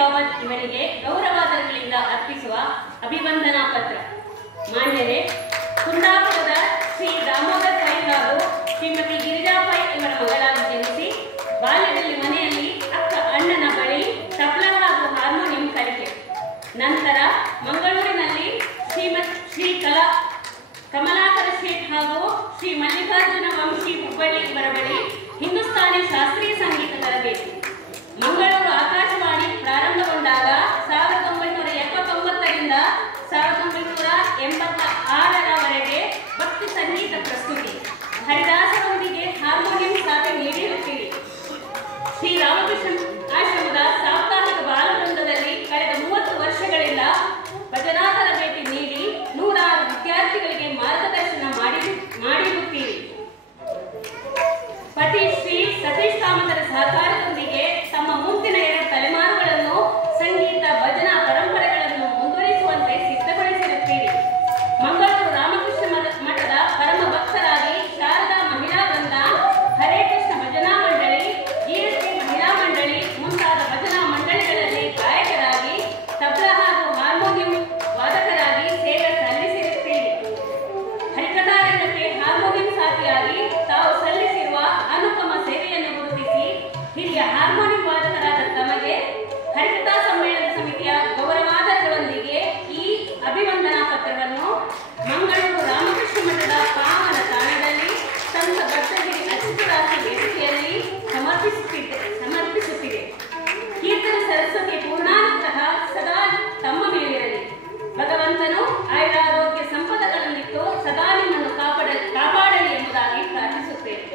ಕಾಮತ್ ಇವರಿಗೆ ಗೌರವಾದರಗಳಿಂದ ಅರ್ಪಿಸುವ ಅಭಿವಂದನಾ ಪತ್ರ. ಮಾನ್ಯರೇ, ಕುಂದಾಪುರದ ಶ್ರೀ ದಾಮೋದರ್ ಪೈ ಹಾಗೂ ಶ್ರೀಮತಿ ಗಿರಿಜಾ ಪೈ ಇವರ ಮಗಳಾಗಿ ಜನಿಸಿ ಬಾಲ್ಯದಲ್ಲಿ ಮನೆಯಲ್ಲಿ ಅಣ್ಣನ ಬಳಿ ತಬಲಾ ಹಾಗೂ ಹಾರ್ಮೋನಿಯಂ ಕಲಿಕೆ. ನಂತರ ಮಂಗಳೂರಿನಲ್ಲಿ ಶ್ರೀ ಕಮಲಾಕರ ಶೇಖ್ ಹಾಗೂ ಶ್ರೀ ಮಲ್ಲಿಕಾರ್ಜುನ ವಂಶಿ ಹುಬ್ಬಳ್ಳಿ ಇವರ ಬಳಿ ಹಿಂದೂಸ್ತಾನಿ ಶಾಸ್ತ್ರೀಯ ಸಂಗೀತ ತರಬೇತಿ. ಮಂಗಳೂರು ಆಕಾಶವಾಣಿ ಪ್ರಾರಂಭಗೊಂಡಾಗ 1979ರಿಂದ 1986ರವರೆಗೆ ಭಕ್ತಿ ಸಂಗೀತ ಪ್ರಸ್ತುತಿ. ಹರಿದಾಸರೊಂದಿಗೆ ಹಾರ್ಮೋನಿಯಂ ಸಾಥೆ ನೀಡಿರುತ್ತೀರಿ. ಶ್ರೀ ರಾಮಕೃಷ್ಣ ಆಶ್ರಮದ ಸಾಪ್ತಾಹಿಕ ಬಾಲವೃಂದದಲ್ಲಿ ಕಳೆದ 30 ವರ್ಷಗಳಿಂದ ಭಜನಾ ತರಬೇತಿ ನೀಡಿ ನೂರಾರು ವಿದ್ಯಾರ್ಥಿಗಳಿಗೆ ಮಾರ್ಗದರ್ಶನ ಮಾಡಿರುತ್ತೀರಿ. ಪತಿ ಶ್ರೀ ಸತೀಶ್ ಕಾಮತರ ಸಹಕಾರದೊಂದಿಗೆ ತಮ್ಮ ಮುಂದಿನ 2 ತಲೆಮಾರುಗಳನ್ನು ಸಂಗೀತ ಭಜನಾ ಪರಂಪರೆಗಳನ್ನು ಮುಂದುವರಿಸುವಂತೆ ಸಿದ್ಧಗೊಳಿಸಿರುತ್ತೀರಿ. ಮಂಗಳೂರು ರಾಮಕೃಷ್ಣ ಮಠದ ಪರಮ ಭಕ್ತರಾಗಿ ಶಾರದಾ ಮಹಿಳಾ ವೃಂದ, ಹರೇ ಕೃಷ್ಣ ಭಜನಾ ಮಂಡಳಿ, ಜಿಎಸ್ಟಿ ಮಹಿಳಾ ಮಂಡಳಿ ಮುಂತಾದ ಭಜನಾ ಮಂಡಳಿಗಳಲ್ಲಿ ಗಾಯಕರಾಗಿ ತಬಲಾ ಹಾಗೂ ಹಾರ್ಮೋನಿಯಂ ವಾದಕರಾಗಿ ಸೇವೆ ಸಲ್ಲಿಸಿರುತ್ತೀರಿ. ಹರಿಕಥಾರಂಗಕ್ಕೆ ಹಾರ್ಮೋನಿಯಂ ಸಾಥಿಯಾಗಿ ತಾವು ಸಲ್ಲಿಸಿರುವ ಅನುಪಮ ಸೇವೆಯನ್ನು ಗುರುತಿಸಿ ಹಿರಿಯ ಹಾರ್ಮೋನಿಯಂ ವಾದಕರಾದ ತಮಗೆ ಹರಿಕಥಾ ಸಮ್ಮೇಳನ ಸಮಿತಿಯ ಗೌರವಾದರಗಳೊಂದಿಗೆ ಈ ಅಭಿವಂದನಾ ಪತ್ರವನ್ನು ಮಂಗಳೂರು ರಾಮಕೃಷ್ಣ ಮಠದ ಪಾವನ ತಾಣದಲ್ಲಿ ಸಂತ ಭಕ್ತಗಿರಿ ಅಚ್ಯುತದಾಸ ವೇದಿಕೆಯಲ್ಲಿ ಸಮರ್ಪಿಸುತ್ತಿದೆ. ಕೀರ್ತನ ಸರಸ್ವತಿ ಪೂರ್ಣಾನುಗ್ರಹ ಸದಾ ತಮ್ಮ ಮೇಲಿರಲಿ. ಭಗವಂತನು ಆಯುರಾರೋಗ್ಯ ಸಂಪದಗಳನ್ನಿತ್ತು ಸದಾ ನಿಮ್ಮನ್ನು ಕಾಪಾಡಲಿ ಎಂಬುದಾಗಿ ಪ್ರಾರ್ಥಿಸುತ್ತೇನೆ.